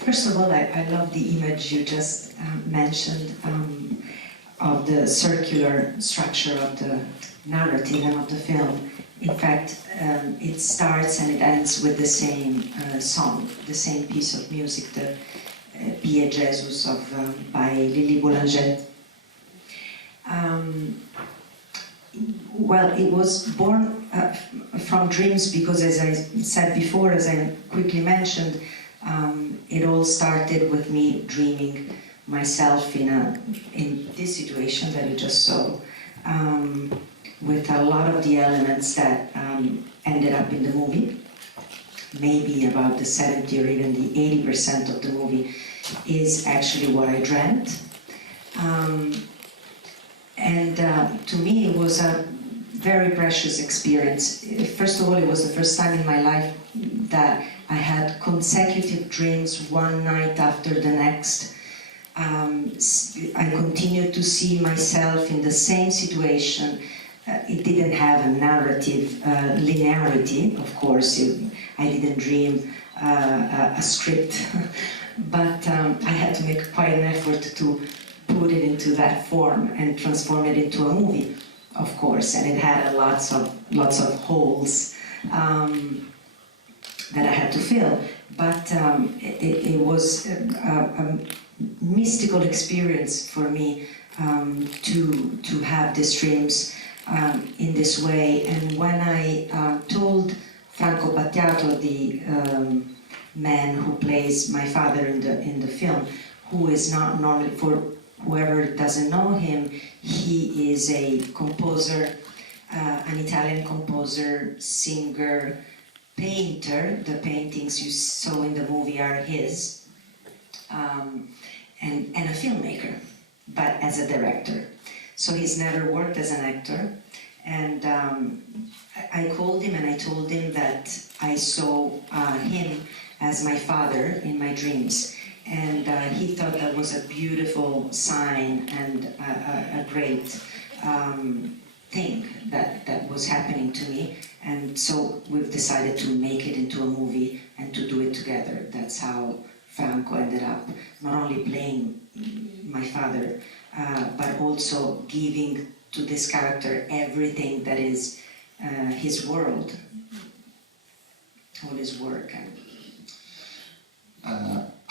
First of all, I love the image you just mentioned of the circular structure of the narrative and of the film. In fact, it starts and it ends with the same song, the same piece of music, the Pie Jesus by Lily Boulanger. Well, it was born from dreams because, as I said before, as I quickly mentioned, it all started with me dreaming myself in this situation that you just saw, with a lot of the elements that ended up in the movie. Maybe about the 70 or even the 80% of the movie is actually what I dreamt. To me, it was a very precious experience. First of all, it was the first time in my life that I had consecutive dreams one night after the next. I continued to see myself in the same situation. It didn't have a narrative linearity, of course. I didn't dream a script, but I had to make quite an effort to put it into that form and transform it into a movie, of course. And it had lots of holes that I had to fill. But it was a mystical experience for me to have these dreams in this way. And when I told Franco Battiato, the man who plays my father in the film, who is not normally, for whoever doesn't know him, he is a composer, an Italian composer, singer, painter. The paintings you saw in the movie are his, and a filmmaker, but as a director. So he's never worked as an actor. And I called him and I told him that I saw him as my father in my dreams. And he thought that was a beautiful sign and a great thing that was happening to me. And so we've decided to make it into a movie and to do it together. That's how Franco ended up not only playing my father, but also giving to this character everything that is his world, all his work.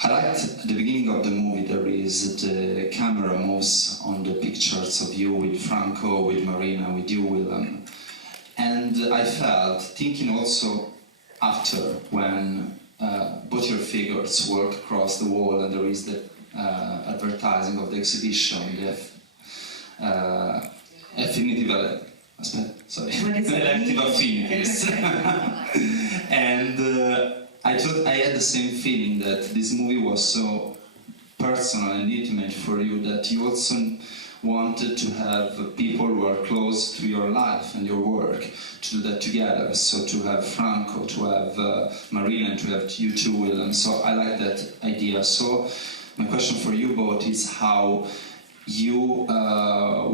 I liked at the beginning of the movie there is the camera moves on the pictures of you with Franco, with Marina, with you, Willem. And I felt, thinking also after when both your figures walk across the wall and there is the advertising of the exhibition, the affinitive, selective affinities. And I thought I had the same feeling that this movie was so personal and intimate for you that you also wanted to have people who are close to your life and your work to do that together. So to have Franco, to have Marina, and to have you too, Willem. So I like that idea. So my question for you both is how you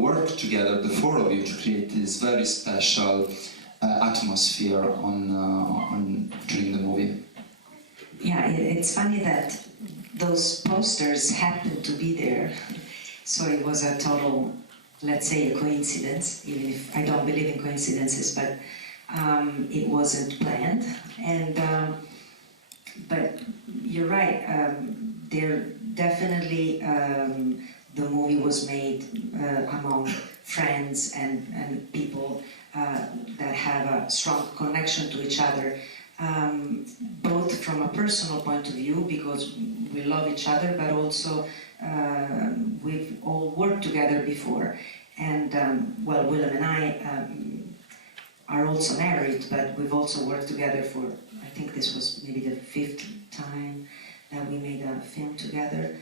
work together, the four of you, to create this very special atmosphere during the movie. Yeah, it's funny that those posters happened to be there. So it was a total, let's say, a coincidence, even if I don't believe in coincidences, but it wasn't planned. And but you're right, there definitely the movie was made among friends and people that have a strong connection to each other, both from a personal point of view, because we love each other, but also we've all worked together before. And well, Willem and I are also married, but we've also worked together for, I think this was maybe the 5th time that we made a film together.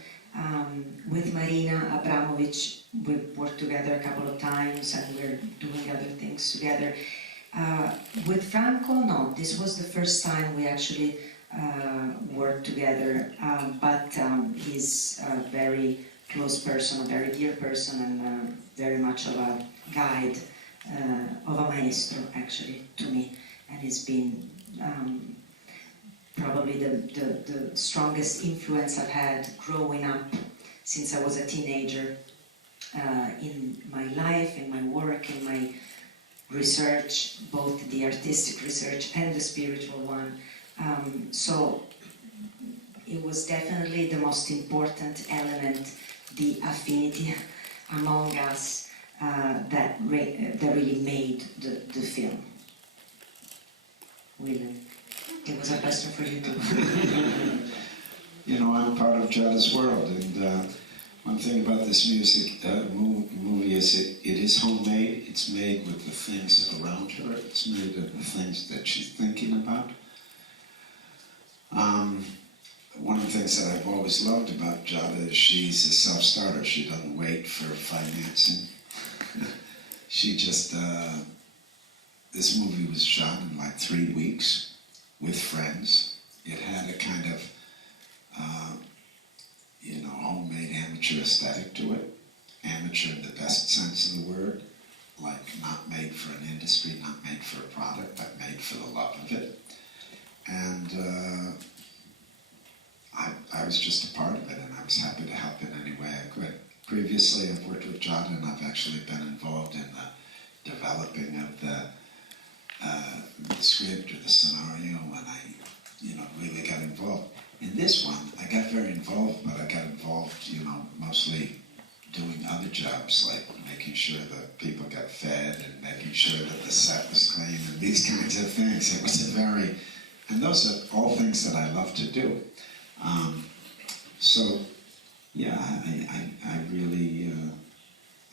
With Marina Abramovic, we've worked together a couple of times and we're doing other things together. With Franco, no, this was the first time we actually worked together, but he's a very close person, a very dear person, and very much of a guide, of a maestro, actually, to me. And he's been probably the strongest influence I've had growing up since I was a teenager, in my life, in my work, in my research, both the artistic research and the spiritual one. So it was definitely the most important element, the affinity among us, that really made the film. Willem, it was a question for you too. You know, I'm part of Giada's world, and one thing about this movie is it is homemade. It's made with the things around her. It's made of the things that she's thinking about. One of the things that I've always loved about Giada is she's a self-starter. She doesn't wait for financing. She just, this movie was shot in like 3 weeks with friends. It had a kind of, you know, homemade amateur aesthetic to it. Amateur in the best sense of the word. Like not made for an industry, not made for a product, but made for the love of it. And I was just a part of it, and I was happy to help in any way I could. Previously, I've worked with Giada, and I've actually been involved in the developing of the script or the scenario, and I, you know, really got involved. In this one, I got very involved, but I got involved, you know, mostly doing other jobs, like making sure that people got fed and making sure that the set was clean and these kinds of things. It was a very, and those are all things that I love to do. So, yeah, I really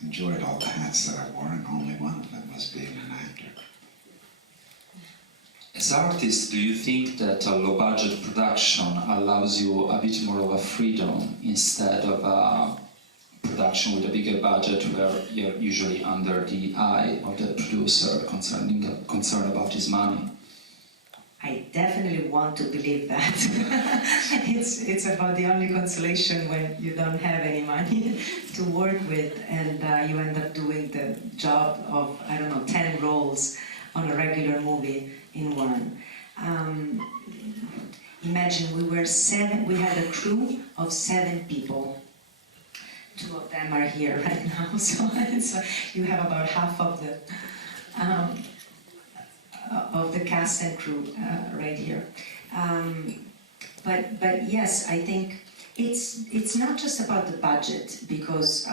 enjoyed all the hats that I wore, and only one of them was being an actor. As artists, do you think that a low-budget production allows you a bit more of a freedom instead of a production with a bigger budget where you're usually under the eye of the producer concerned about his money? I definitely want to believe that. It's about the only consolation when you don't have any money to work with, and you end up doing the job of, I don't know, 10 roles on a regular movie in one. Imagine we had a crew of 7 people. 2 of them are here right now, so you have about half of the cast and crew right here. But yes, I think it's not just about the budget, because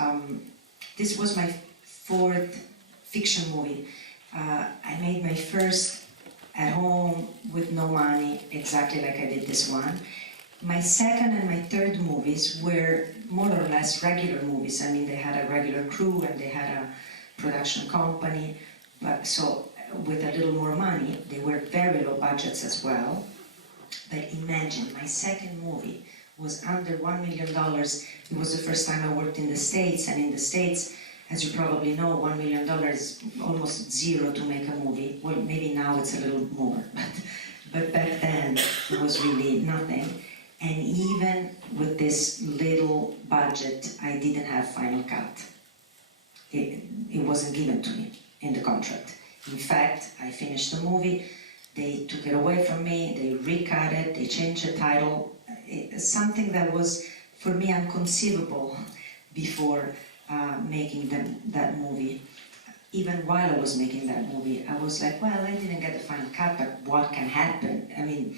this was my 4th fiction movie. I made my first at home with no money, exactly like I did this one. My 2nd and my 3rd movies were more or less regular movies. I mean, they had a regular crew and they had a production company, but so with a little more money. They were very low budgets as well. But imagine, my 2nd movie was under $1 million. It was the first time I worked in the States, and in the States, as you probably know, $1 million is almost zero to make a movie. Well, maybe now it's a little more, but back then it was really nothing. And even with this little budget, I didn't have final cut. It wasn't given to me in the contract. In fact, I finished the movie, they took it away from me, they recut it, they changed the title. Something that was, for me, inconceivable before making that movie. Even while I was making that movie, I was like, well, I didn't get the final cut, but what can happen? I mean,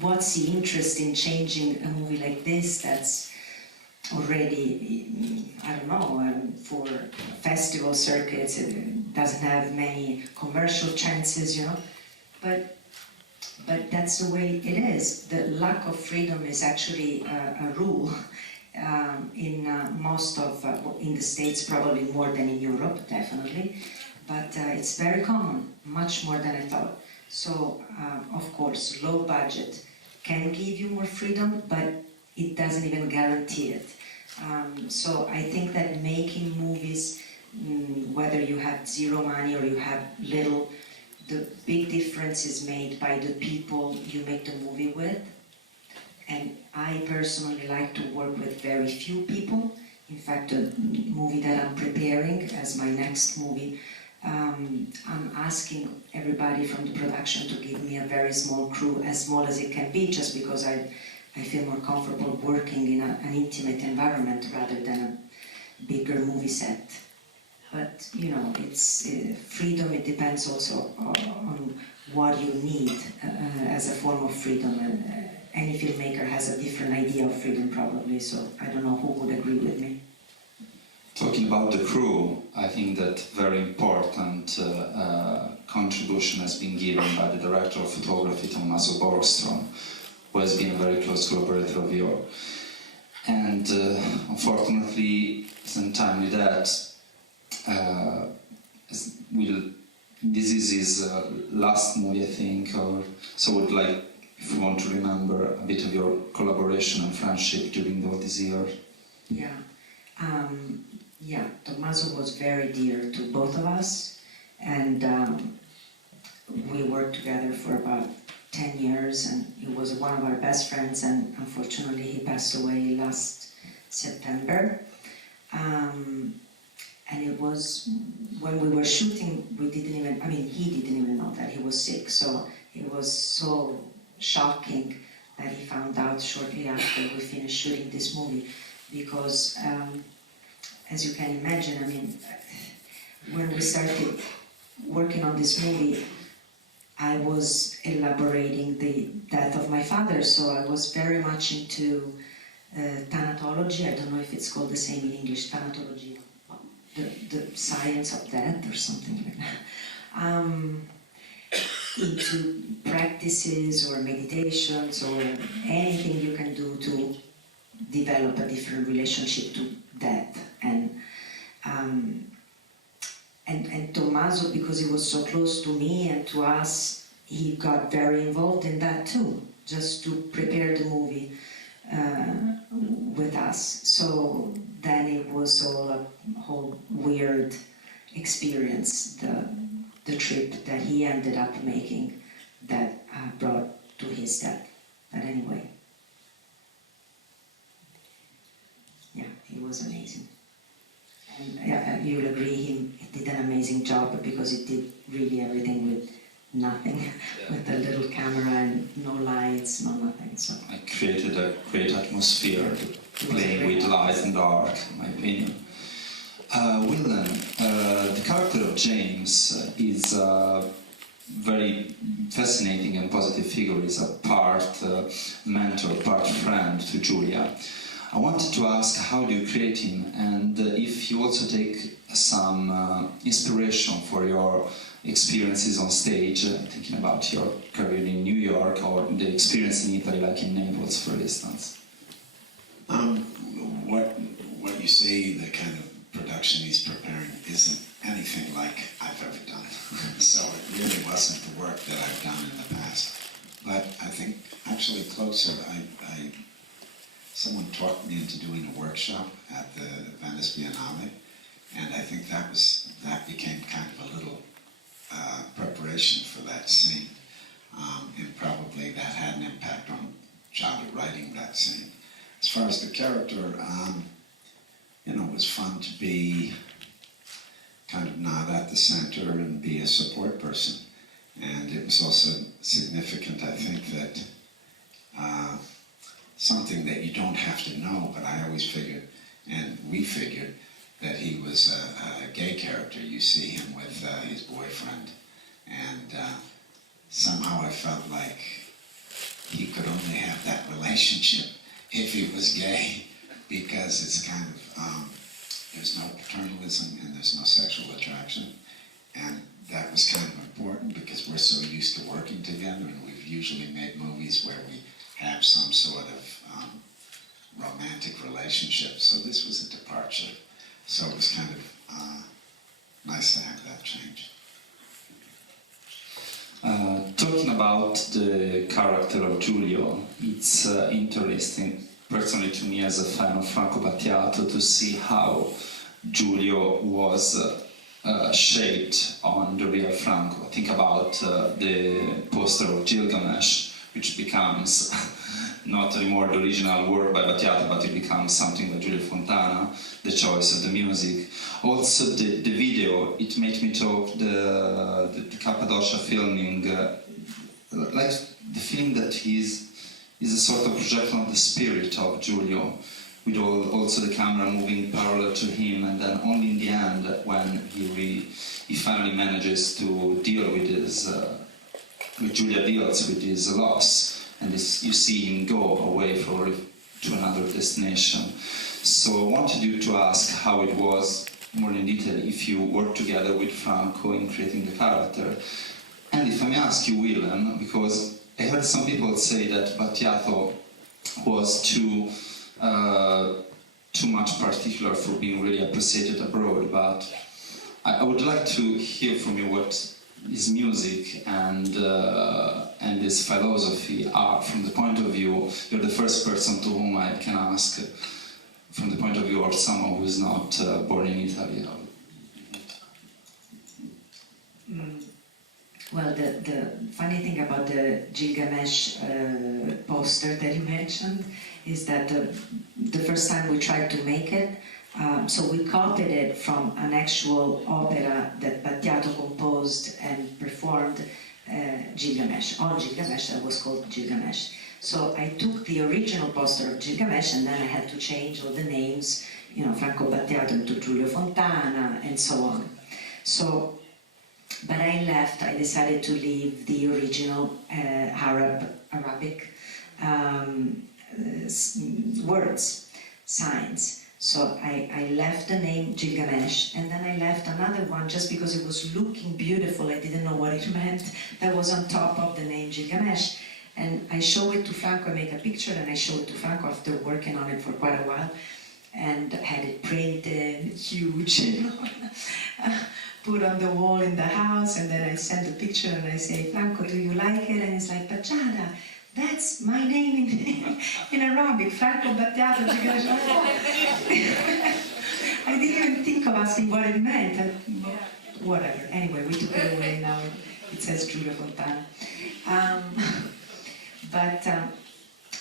what's the interest in changing a movie like this that's already, I don't know, for festival circuits, it doesn't have many commercial chances, you know, but that's the way it is. The lack of freedom is actually a rule in most of, in the States probably more than in Europe, definitely, but it's very common, much more than I thought. So, of course, low budget can give you more freedom, but it doesn't even guarantee it. So I think that making movies, whether you have zero money or you have little, the big difference is made by the people you make the movie with. And I personally like to work with very few people. In fact, the movie that I'm preparing as my next movie, I'm asking everybody from the production to give me a very small crew, as small as it can be, just because I feel more comfortable working in an intimate environment rather than a bigger movie set. But you know, it's freedom. It depends also on what you need as a form of freedom. And any filmmaker has a different idea of freedom, probably. So I don't know who would agree with me. Talking about the crew, I think that very important contribution has been given by the director of photography, Tommaso Borgström, who has been a very close collaborator of yours. And unfortunately, it's untimely that this is his last movie, I think, or so. Would like, if you want to remember a bit of your collaboration and friendship during all these years. Yeah. Yeah, Tommaso was very dear to both of us, and we worked together for about 10 years, and he was one of our best friends, and unfortunately he passed away last September. And it was, when we were shooting, he didn't even know that he was sick, so it was so shocking that he found out shortly after we finished shooting this movie, because as you can imagine, when we started working on this movie, I was elaborating the death of my father, so I was very much into thanatology. I don't know if it's called the same in English, thanatology, the science of death or something like that. Into practices or meditations or anything you can do to develop a different relationship to death. And Tommaso, because he was so close to me and to us, he got very involved in that too, just to prepare the movie with us. So then it was all a whole weird experience, the trip that he ended up making that brought to his death. But anyway, yeah, he was amazing. And yeah, you'll agree, he did an amazing job because he did really everything with nothing, with a little camera and no lights, no nothing. So I created a great atmosphere, playing with light and dark, in my opinion. Willem, the character of James is a very fascinating and positive figure. He's a part mentor, part friend to Julia. I wanted to ask, how do you create him, and if you also take some inspiration for your experiences on stage, thinking about your career in New York or the experience in Italy, like in Naples, for instance. What you see, the kind of production he's preparing, isn't anything like I've ever done. So it really wasn't the work that I've done in the past. But I think actually closer, someone talked me into doing a workshop at the Venice Biennale, and I think that became kind of a little preparation for that scene. And probably that had an impact on Giada writing that scene. As far as the character, it was fun to be kind of not at the center and be a support person. And it was also significant, I think, that something that you don't have to know, but I always figured, and we figured, that he was a gay character. You see him with his boyfriend, and somehow I felt like he could only have that relationship if he was gay, because it's kind of, there's no paternalism and there's no sexual attraction, and that was kind of important because we're so used to working together, and we've usually made movies where we have some sort of romantic relationship. So this was a departure. So it was kind of nice to have that change. Talking about the character of Giulio, it's interesting, personally to me as a fan of Franco Battiato, to see how Giulio was shaped on the real Franco. Think about the poster of Gilgamesh, which becomes not anymore the original work by Battiato, but it becomes something by Giulio Fontana, the choice of the music. Also the video, it made me talk the Cappadocia filming, like the feeling that is a sort of projection of the spirit of Giulio, with also the camera moving parallel to him, and then only in the end, when he finally manages to deal with his, with Giulia deals with his loss, and you see him go away to another destination. So I wanted you to ask how it was, more in detail, if you worked together with Franco in creating the character. And if I may ask you, Willem, because I heard some people say that Battiato was too much particular for being really appreciated abroad, but I would like to hear from you what his music and his philosophy are from the point of view. You're the first person to whom I can ask from the point of view of someone who is not born in Italy. Well, the funny thing about the Gilgamesh poster that you mentioned is that the first time we tried to make it, so we copied it from an actual opera that Battiato composed and performed, Gilgamesh. On Gilgamesh, that was called Gilgamesh. So I took the original poster of Gilgamesh, and then I had to change all the names, you know, Franco Battiato into Giulio Fontana, and so on. So, but I decided to leave the original Arabic words, signs. So I left the name Gilgamesh, and then I left another one just because it was looking beautiful. I didn't know what it meant. That was on top of the name Gilgamesh. And I show it to Franco, I make a picture, and I show it to Franco after working on it for quite a while, and had it printed, huge, you know, put on the wall in the house, and then I send the picture and I say, Franco, do you like it? And he's like, but Giada, that's my name in Arabic, Franco Battiato Gilgamesh. I didn't even think of asking what it meant. Whatever. Anyway, we took it away now. It says Giulio Fontana.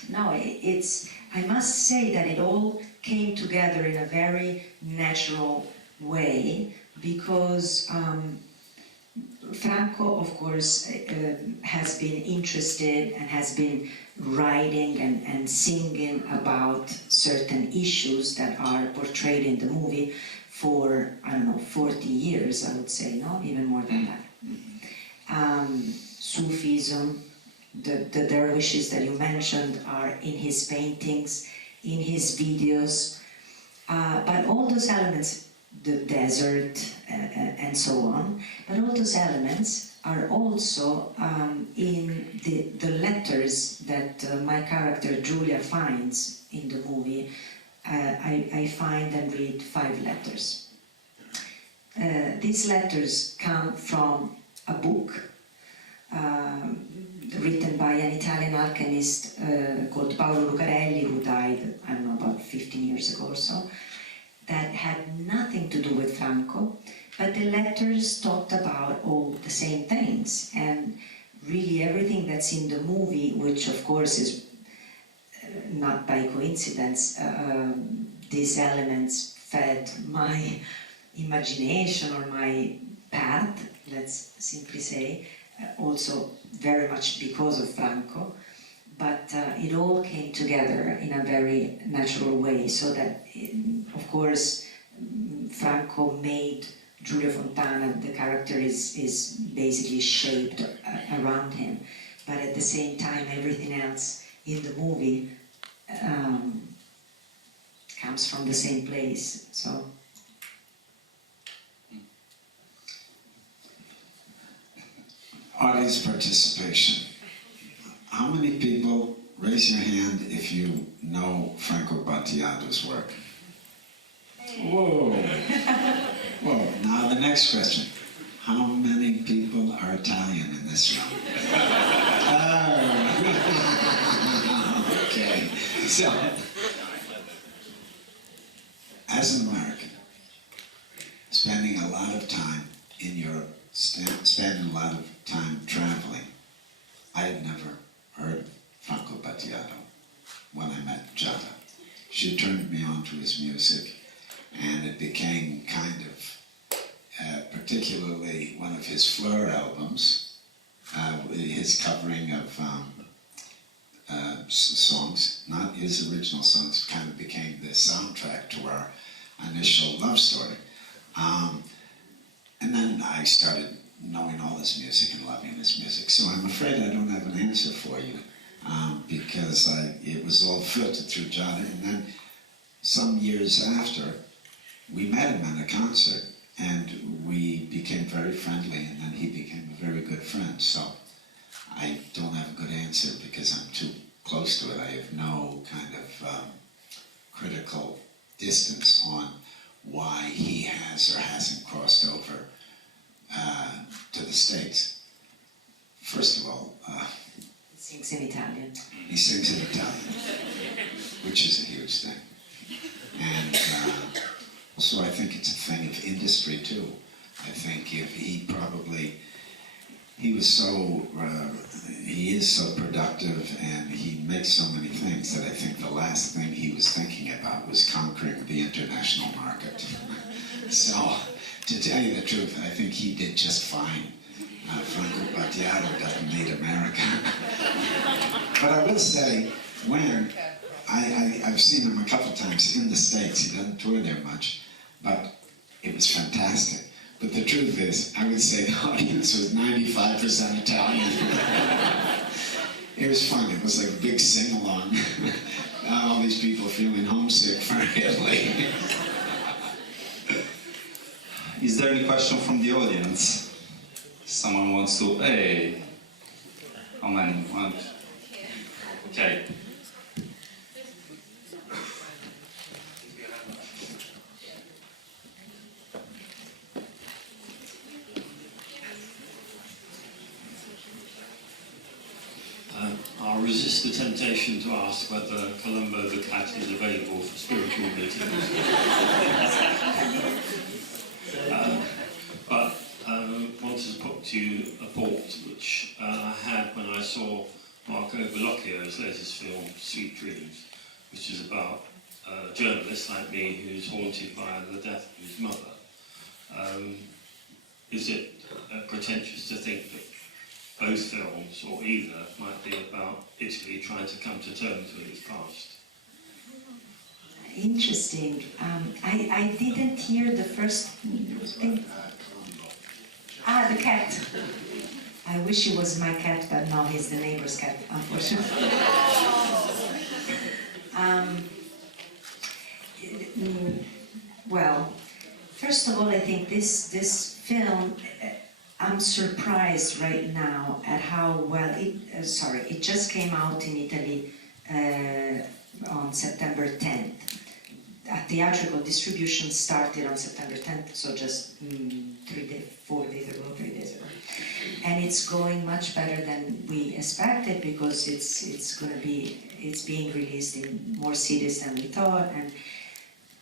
No, I must say that it all came together in a very natural way, because Franco, of course, has been interested and has been writing and singing about certain issues that are portrayed in the movie for, I don't know, 40 years, I would say, no? Even more than that. Sufism, the dervishes that you mentioned are in his paintings, in his videos, but all those elements, the desert and so on, but all those elements are also in the letters that my character Giulia finds in the movie. I find and read 5 letters. These letters come from a book written by an Italian alchemist called Paolo Lucarelli, who died, I don't know, about 15 years ago or so, that had nothing to do with Franco, but the letters talked about all the same things, and really everything that's in the movie, which of course is not by coincidence, these elements fed my imagination or my path, let's simply say, also very much because of Franco, but it all came together in a very natural way, so that, of course, Franco made Giulio Fontana, the character is basically shaped around him, but at the same time everything else in the movie comes from the same place. So. Audience participation. How many people, raise your hand if you know Franco Battiato's work? Whoa. Whoa. Now the next question. How many people are Italian in this room? Okay. So, as an American, spending a lot of time in Europe, spending a lot of time traveling, I had never heard of Franco Battiato. when I met Giada. She turned me on to his music, and it became kind of, particularly one of his Fleur albums, his covering of songs, not his original songs, kind of became the soundtrack to our initial love story. And then I started knowing all his music and loving his music. So I'm afraid I don't have an answer for you, because it was all filtered through Giada. And then some years after, we met him at a concert, and we became very friendly, and then he became a very good friend. So I don't have a good answer because I'm too close to it. I have no kind of critical distance on why he has or hasn't crossed over to the States. First of all, He sings in Italian. he sings in Italian, which is a huge thing. And also I think it's a thing of industry too. I think if he is so productive, and he makes so many things that I think the last thing he was thinking about was conquering the international market. So, to tell you the truth, I think he did just fine. Franco Battiato doesn't need America. But I will say, when I've seen him a couple times in the States, he doesn't tour there much, but it was fantastic. But the truth is, I would say the audience was 95% Italian. It was fun. It was like a big sing-along. All these people feeling homesick for Italy. Is there any question from the audience? Someone wants to... Hey! How many? One? Okay. I'll resist the temptation to ask whether Columbo the cat is available for spiritual meetings. But I wanted to put to you a thought which I had when I saw Marco Bellocchio's latest film, Sweet Dreams, which is about a journalist like me who's haunted by the death of his mother. Is it pretentious to think that both films, or either, might be about Italy trying to come to terms with its past? Interesting. I didn't hear the first thing. Ah, the cat. I wish it was my cat, but no, he's the neighbor's cat, unfortunately. Well, first of all, I think this film, I'm surprised right now at how well it just came out in Italy on September 10th. A theatrical distribution started on September 10th, so just 3 days ago. And it's going much better than we expected, because it's being released in more cities than we thought, and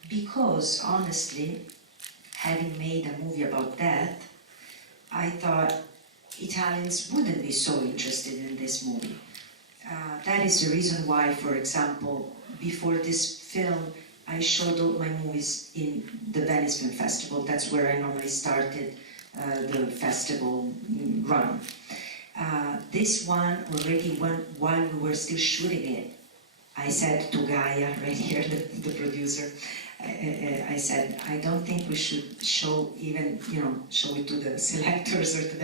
because honestly, having made a movie about death, I thought Italians wouldn't be so interested in this movie. That is the reason why, for example, before this film, I showed all my movies in the Venice Film Festival. That's where I normally started the festival run. This one already went while we were still shooting it. I said to Gaia, right here, the producer, I said, I don't think we should show it to the selectors or to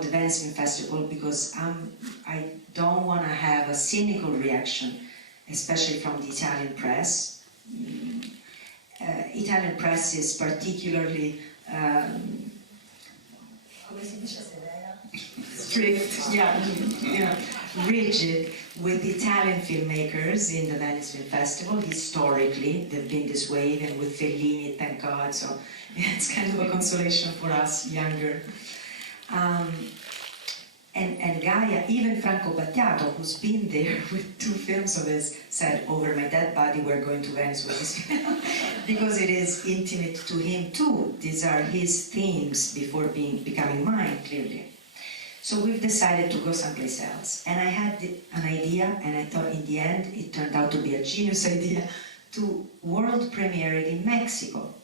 the Venice Film Festival, because I don't want to have a cynical reaction, especially from the Italian press. Italian press is particularly strict, rigid with Italian filmmakers in the Venice Film Festival. Historically, they've been this way, even with Fellini, thank God, so it's kind of a consolation for us younger. And Gaia, even Franco Battiato, who's been there with 2 films of his, said, over my dead body, we're going to Venice with this film, because it is intimate to him too. These are his themes before becoming mine, clearly. So we've decided to go someplace else. And I had an idea, and I thought in the end it turned out to be a genius idea, to world premiere it in Mexico.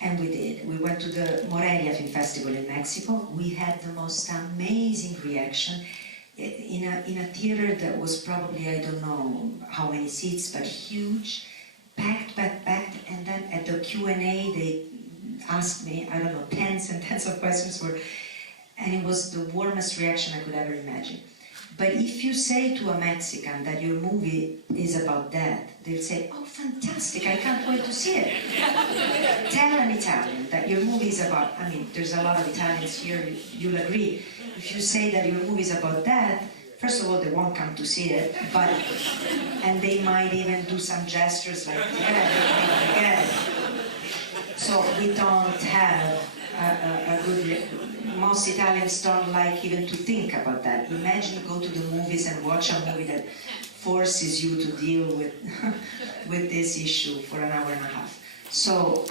And we did. We went to the Morelia Film Festival in Mexico. We had the most amazing reaction in a theater that was probably, I don't know how many seats, but huge, packed, and then at the Q&A they asked me, I don't know, tens and tens of questions and it was the warmest reaction I could ever imagine. But if you say to a Mexican that your movie is about death, they'll say, oh, fantastic, I can't wait to see it. Tell an Italian that your movie is about, I mean, there's a lot of Italians here, you'll agree. If you say that your movie is about death, first of all, they won't come to see it, and they might even do some gestures like, yeah. So we don't have a good, most Italians don't like even to think about that. Imagine you go to the movies and watch a movie that forces you to deal with, with this issue for an hour and a half. So,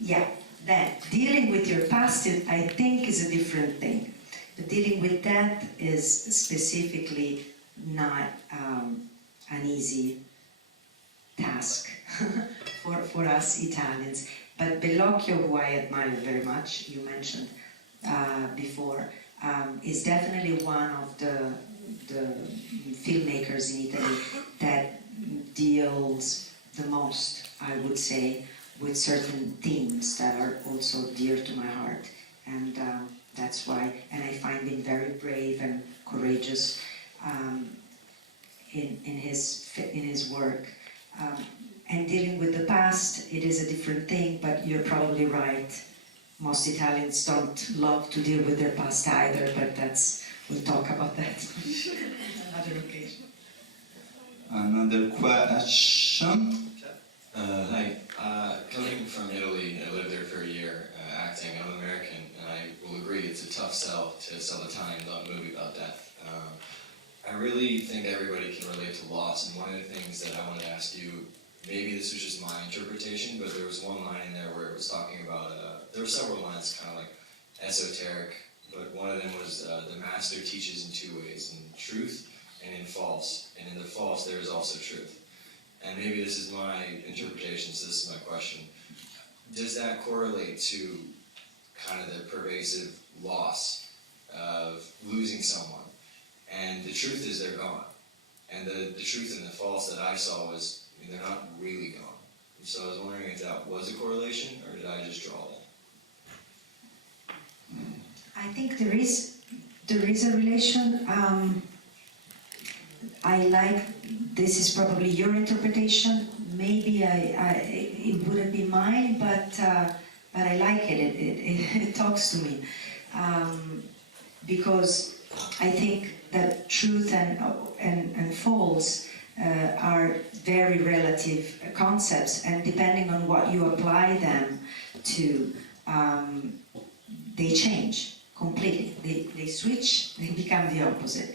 yeah, that dealing with your past, I think, is a different thing. But dealing with that is specifically not an easy task for us Italians. But Bellocchio, who I admire very much, you mentioned before, is definitely one of the filmmakers in Italy that deals the most, I would say, with certain themes that are also dear to my heart. And that's why, and I find him very brave and courageous in his work. And dealing with the past, it is a different thing, but you're probably right. Most Italians don't love to deal with their past either, but we'll talk about that another occasion. Another question? Hi. Coming from Italy, I lived there for a year acting. I'm American, and I will agree it's a tough sell to sell Italians on a movie about death. I really think everybody can relate to loss, and one of the things that I wanted to ask you, maybe this was just my interpretation, but there was one line in there where it was talking about, there were several lines kind of like esoteric, but one of them was the master teaches in two ways, in truth and in false. And in the false, there is also truth. And maybe this is my interpretation, so this is my question. Does that correlate to kind of the pervasive loss of losing someone? And the truth is they're gone. And the truth and the false that I saw was they're not really gone. And so I was wondering if that was a correlation, or did I just draw that? I think there is a relation. I like, this is probably your interpretation. Maybe it wouldn't be mine, but I like it. It talks to me because I think that truth and false are very relative concepts, and depending on what you apply them to, they change completely. They switch, they become the opposite.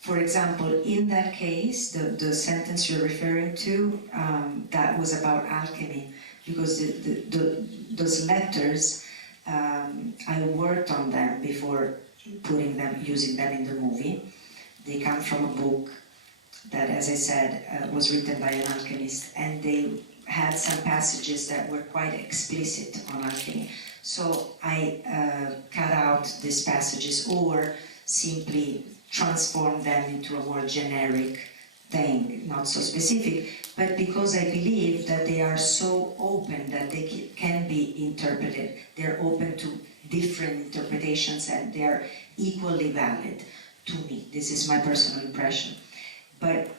For example, in that case, the sentence you're referring to, that was about alchemy, because those letters, I worked on them before using them in the movie. They come from a book that, as I said, was written by an alchemist, and they had some passages that were quite explicit on alchemy. So I cut out these passages or simply transform them into a more generic thing, not so specific, but because I believe that they are so open that they can be interpreted. They're open to different interpretations and they're equally valid to me. This is my personal impression. But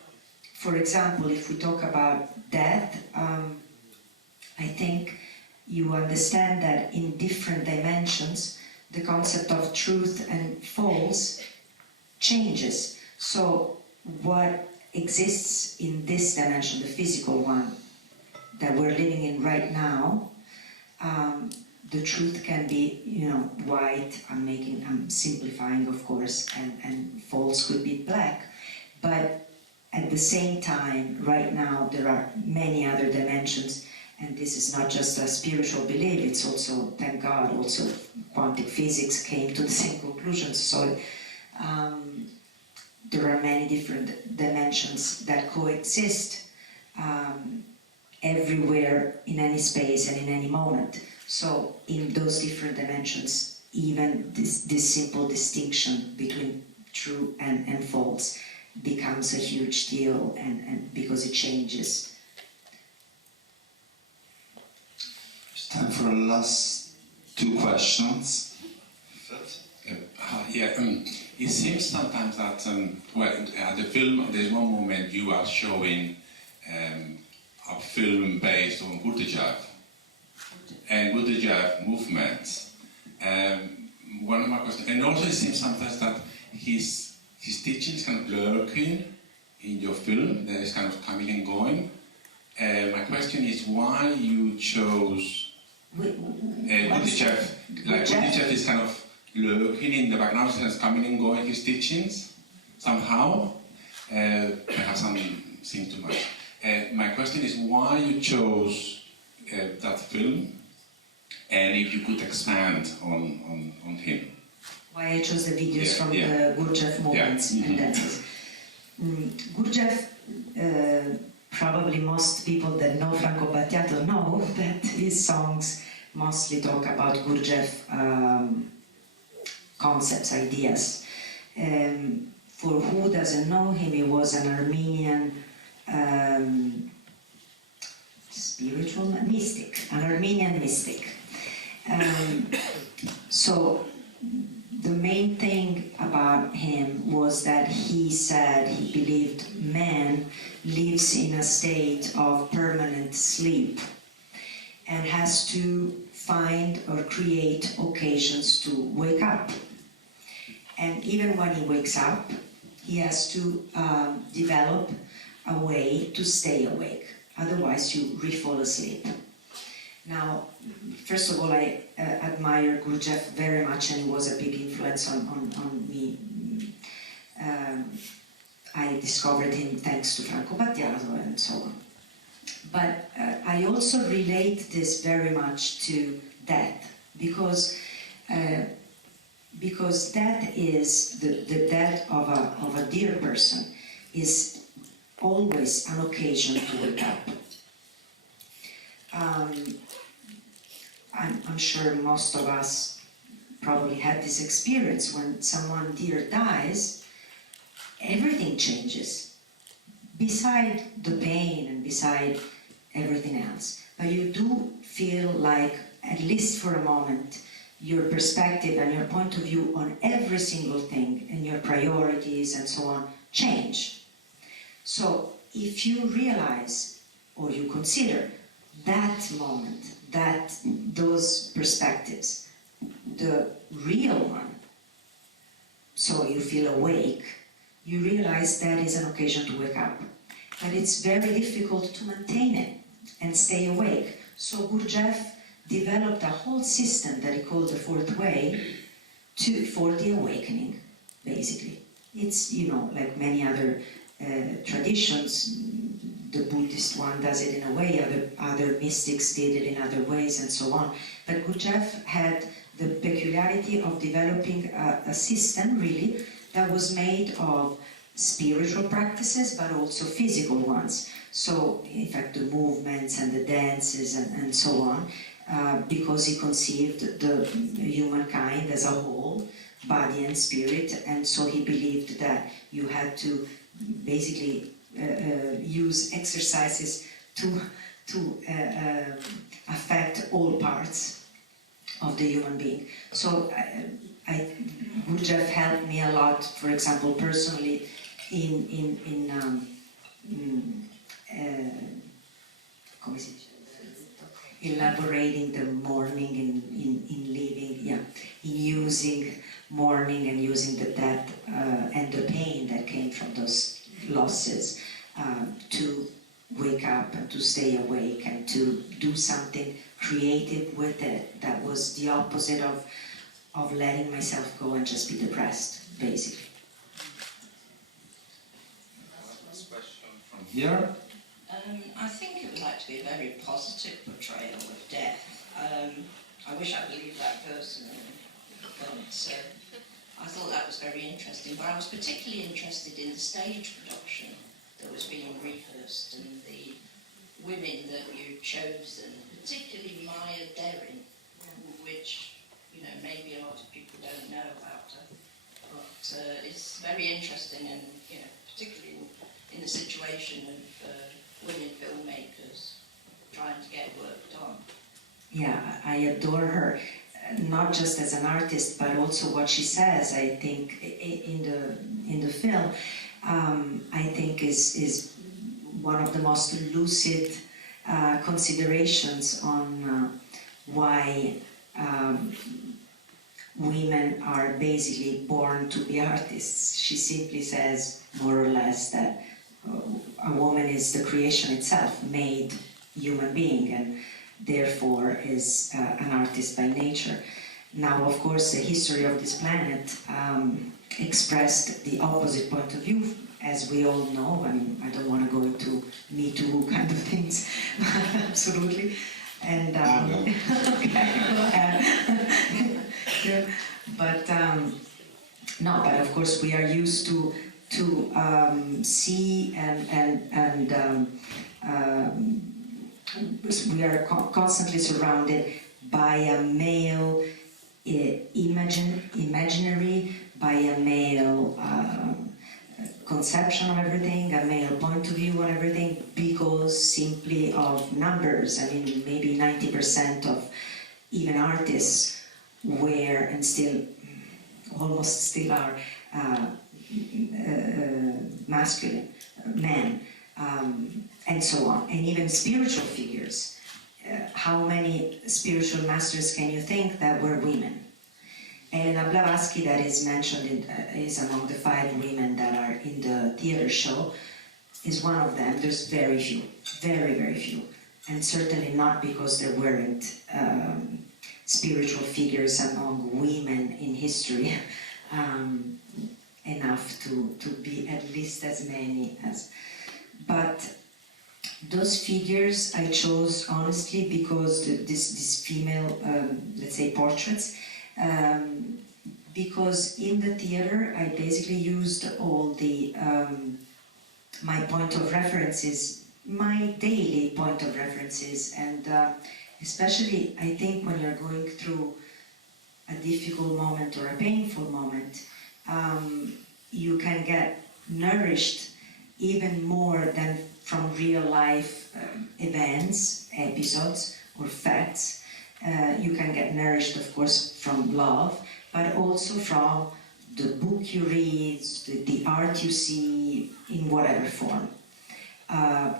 for example, if we talk about death, I think you understand that in different dimensions, the concept of truth and false changes. So what exists in this dimension, the physical one that we're living in right now, the truth can be, white. I'm simplifying, of course, and false could be black. But at the same time, right now, there are many other dimensions, and this is not just a spiritual belief, it's also, thank God, also quantum physics came to the same conclusions. So there are many different dimensions that coexist everywhere, in any space and in any moment. So in those different dimensions, even this simple distinction between true and false becomes a huge deal, and because it changes. It's time for the last 2 questions. It seems sometimes that, at the film, there's one moment you are showing a film based on Gurdjieff and Gurdjieff movements. One of my questions, and also it seems sometimes that his teaching is kind of lurking in your film, that is kind of coming and going. My question is why you chose Gurdjieff. Like Gurdjieff is kind of lurking in the background, is coming and going his teachings somehow. Perhaps I'm saying too much. My question is why you chose that film, and if you could expand on him. Why I chose the videos from the Gurdjieff movements and dances. Gurdjieff, probably most people that know Franco Battiato know that his songs mostly talk about Gurdjieff concepts, ideas. For who doesn't know him, he was an Armenian spiritual mystic, an Armenian mystic. So the main thing about him was that he said he believed man lives in a state of permanent sleep and has to find or create occasions to wake up. And even when he wakes up, he has to develop a way to stay awake. Otherwise, you re-fall asleep. Now, first of all, I admire Gurdjieff very much, and he was a big influence on me. I discovered him thanks to Franco Battiato and so on. But I also relate this very much to death, because death is the death of a dear person is always an occasion to wake up. I'm sure most of us probably had this experience. When someone dear dies, everything changes, beside the pain and beside everything else. But you do feel like, at least for a moment, your perspective and your point of view on every single thing and your priorities and so on change. So if you realize or you consider that moment, those perspectives, the real one, so you feel awake, you realize that is an occasion to wake up. But it's very difficult to maintain it and stay awake. So Gurdjieff developed a whole system that he called the fourth way for the awakening, basically. It's, like many other traditions, the Buddhist one does it in a way, other mystics did it in other ways, and so on. But Gurdjieff had the peculiarity of developing a system, really, that was made of spiritual practices, but also physical ones. So, in fact, the movements and the dances and so on, because he conceived the humankind as a whole, body and spirit, and so he believed that you had to basically use exercises to affect all parts of the human being. So Gurdjieff helped me a lot, for example, personally, elaborating the mourning, in living, in using mourning and using the death and the pain that came from those losses to wake up and to stay awake and to do something creative with it that was the opposite of letting myself go and just be depressed, basically. Last question from here. I think it would like to be a very positive portrayal of death. I wish I believed that personally, but I thought that was very interesting. But I was particularly interested in the stage production that was being rehearsed and the women that you'd chosen, particularly Maya Deren, which, you know, maybe a lot of people don't know about her. But it's very interesting, and, you know, particularly in the situation of women filmmakers trying to get work done. Yeah, I adore her, not just as an artist, but also what she says. I think in the film, I think is one of the most lucid considerations on why women are basically born to be artists. She simply says, more or less, that a woman is the creation itself, made human being, and therefore is an artist by nature. Now, of course, the history of this planet expressed the opposite point of view, as we all know. I mean, I don't want to go into Me Too kind of things, absolutely. And okay, go ahead. Yeah. But no, but of course we are used to see and we are constantly surrounded by a male imaginary, by a male conception of everything, a male point of view on everything, because simply of numbers. I mean, maybe 90% of even artists were, and still, almost still are, masculine men, and so on, and even spiritual figures. How many spiritual masters can you think that were women? Elena Blavatsky, that is mentioned, is among the 5 women that are in the theater show, is one of them. There's very few, very, very few, and certainly not because there weren't spiritual figures among women in history enough to be at least as many as. But those figures I chose honestly because this female, let's say, portraits, because in the theater I basically used all the my point of references, my daily point of references, and especially I think when you're going through a difficult moment or a painful moment, you can get nourished even more than from real life events, episodes, or facts. You can get nourished, of course, from love, but also from the book you read, the art you see in whatever form,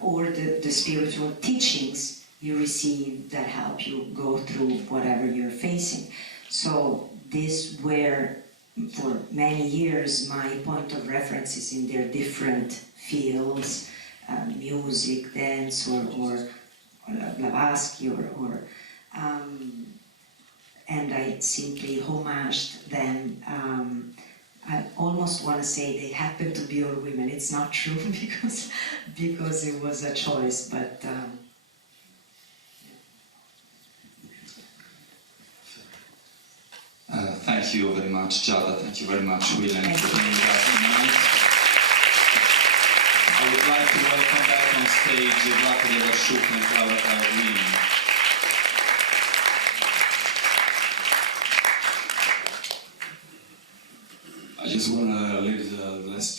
or the spiritual teachings you receive that help you go through whatever you're facing. So these were, for many years, my point of references in their different fields, music, dance, or Blavatsky, and I simply homaged them. I almost want to say they happen to be all women. It's not true because it was a choice, but thank you very much, Giada. Thank you very much, Willem, for being with us tonight. I would like to welcome back on stage Dafoe and Tamburini. I just want to leave the last